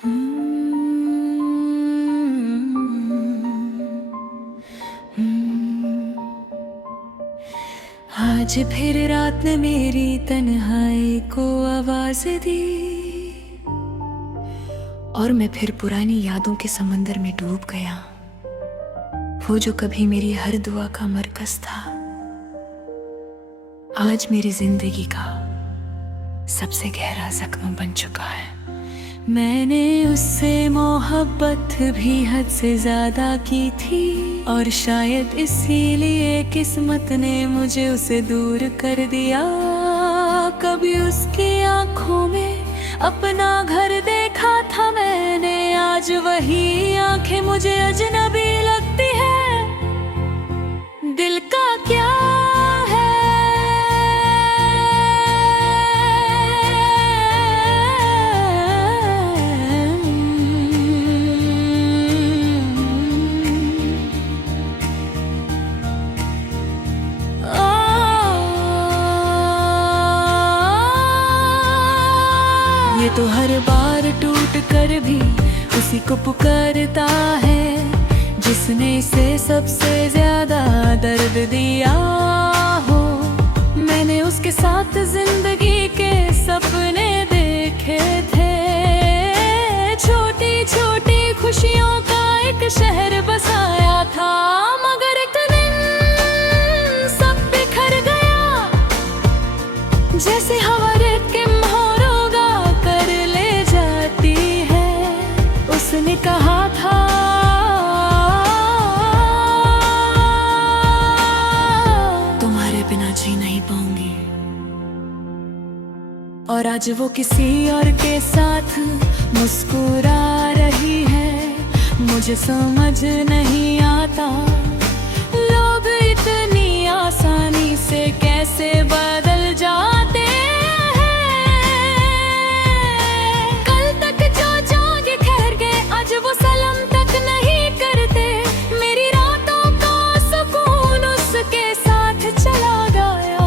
आज फिर रात ने मेरी तन्हाई को आवाज दी और मैं फिर पुरानी यादों के समंदर में डूब गया। वो जो कभी मेरी हर दुआ का मरकज था, आज मेरी जिंदगी का सबसे गहरा जख्म बन चुका है। मैंने उससे मोहब्बत भी हद से ज्यादा की थी और शायद इसीलिए किस्मत ने मुझे उसे दूर कर दिया। कभी उसकी आंखों में अपना घर देखा था मैंने, आज वही आंखें मुझे अजनबी लगती है। दिल का क्या ये तो हर बार टूट कर भी उसी को पुकारता है जिसने इसे सबसे ज्यादा दर्द दिया हो। मैंने उसके साथ जिंदगी के सपने देखे थे, छोटी छोटी खुशियों का एक शहर बसाया था, मगर एक दिन सब बिखर गया। जैसे हवा रेत के उसने कहा था, तुम्हारे बिना जी नहीं पाऊंगी। और आज वो किसी और के साथ मुस्कुरा रही है। मुझे समझ नहीं आता लोग इतनी आसानी से कैसे बदल जाते हैं। वो सलाम तक नहीं करते, मेरी रातों का सुकून उसके साथ चला गया।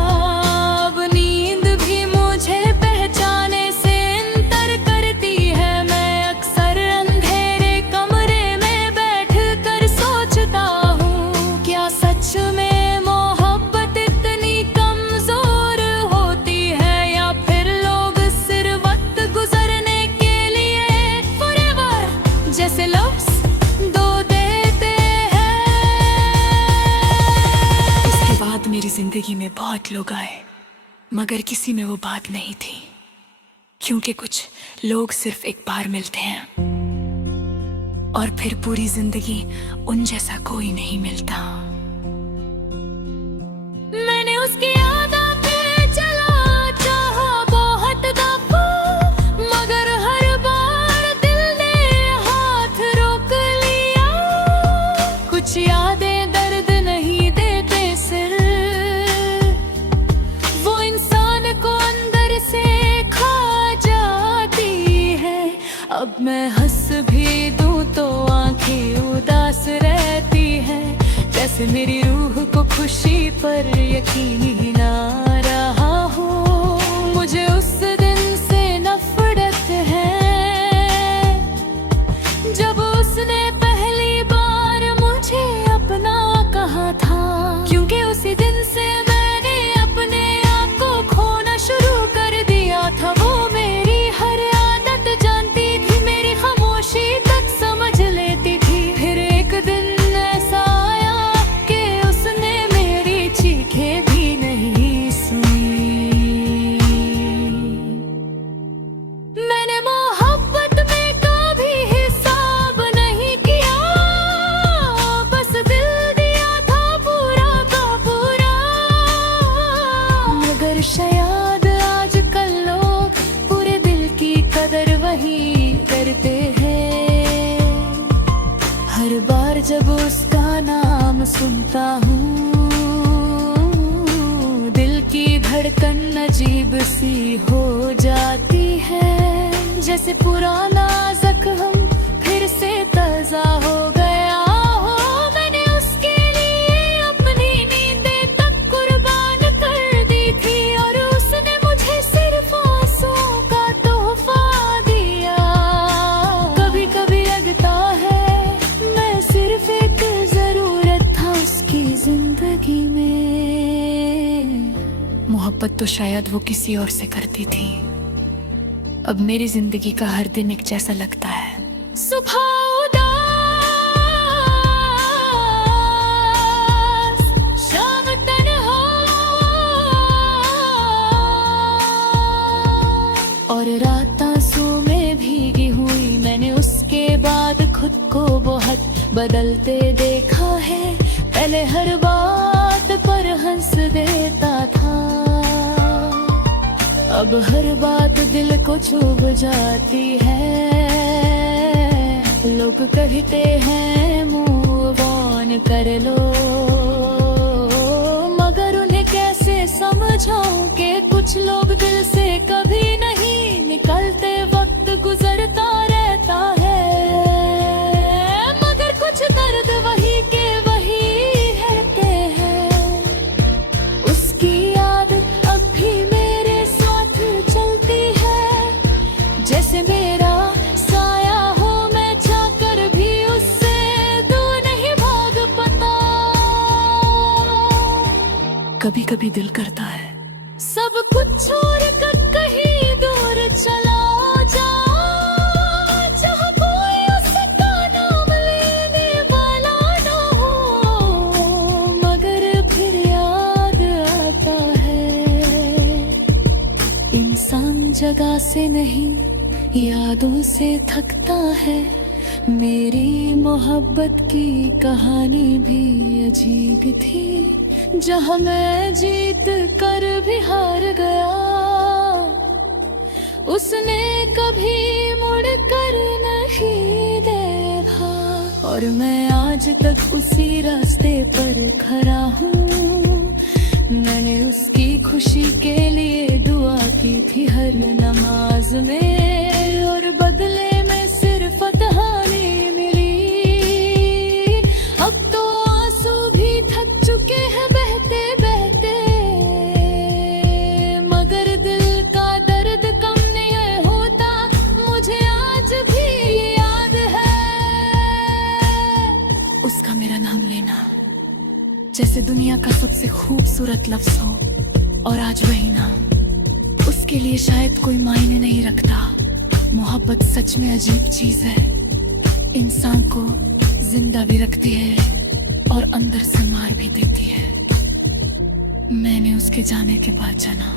अब नींद भी मुझे पहचाने से इंतर करती है। मैं अक्सर अंधेरे कमरे में बैठ कर सोचता हूँ, क्या सच में मोहब्बत इतनी कमजोर होती है, या फिर लोग सिर्फ वक्त गुजरने के लिए forever जैसे लफ्ज़ दो देते हैं। इसके बाद मेरी जिंदगी में बहुत लोग आए, मगर किसी में वो बात नहीं थी, क्योंकि कुछ लोग सिर्फ एक बार मिलते हैं और फिर पूरी जिंदगी उन जैसा कोई नहीं मिलता। मैंने उसकी यादें दर्द नहीं देते सिर, वो इंसान को अंदर से खा जाती है। अब मैं हंस भी दूं तो आंखें उदास रहती है, जैसे मेरी रूह को खुशी पर यकीन आ रहा हो। मुझे उस दिन से नफरत है जब उसने कहा था, क्योंकि उसी दिन से मैंने अपने आप को खोना शुरू कर दिया था। वो मेरी हर आदत जानती थी, मेरी खामोशी तक समझ लेती थी। फिर एक दिन ऐसा आया कि उसने मेरी चीखें भी नहीं सुनी। मैंने मोहब्बत में कभी हिसाब नहीं किया, बस दिल शायद आजकल लोग पूरे दिल की कदर वही करते हैं। हर बार जब उसका नाम सुनता हूँ, दिल की धड़कन अजीब सी हो जाती है, जैसे पुराना जख्म फिर से ताजा हो गया हो। मैंने उसके लिए अपनी नींदें तक कुर्बान कर दी थी और उसने मुझे सिर्फ आंसुओं का तोहफा दिया। मोहब्बत तो शायद वो किसी और से करती थी। अब मेरी जिंदगी का हर दिन एक जैसा लगता है। सुबह उदास, शाम तन्हा, और रात आंसू में भीगी हुई। मैंने उसके बाद खुद को बहुत बदलते देखा है। पहले हर बात पर हंस देता था, अब हर बात दिल को चुभ जाती है। लोग कहते हैं मूव ऑन कर लो, मगर उन्हें कैसे समझाऊं कि कुछ लोग दिल से कभी नहीं निकलते। वक्त गुजरता रहता है, मगर कुछ दर्द वही के वही रहते हैं। उसकी याद अब भी मेरे साथ चलती है, जैसे मेरा साया हो। मैं चाहकर भी उससे दूर नहीं भाग पाता। कभी कभी दिल करता है सब कुछ छोड़ कर कहीं दूर चला जा, जहाँ कोई उसका नाम लेने वाला ना हो। मगर फिर याद आता है, इंसान जगह से नहीं यादों से थकता है। मेरी मोहब्बत की कहानी भी अजीब थी, जहाँ मैं जीत कर भी हार गया। उसने कभी मुड़ कर नहीं देखा, और मैं आज तक उसी रास्ते पर खड़ा हूँ। मैंने उसकी खुशी के लिए दुआ की थी हर नमाज में, और बदले में सिर्फ फतहानी मिली। अब तो आंसू भी थक चुके हैं बहते बहते, मगर दिल का दर्द कम नहीं होता। मुझे आज भी याद है उसका मेरा नाम लेना, जैसे दुनिया का सबसे खूबसूरत लफ्ज हो। और आज वही नाम उसके लिए शायद कोई मायने नहीं रखता। मोहब्बत सच में अजीब चीज है, इंसान को जिंदा भी रखती है और अंदर से मार भी देती है। मैंने उसके जाने के बाद जाना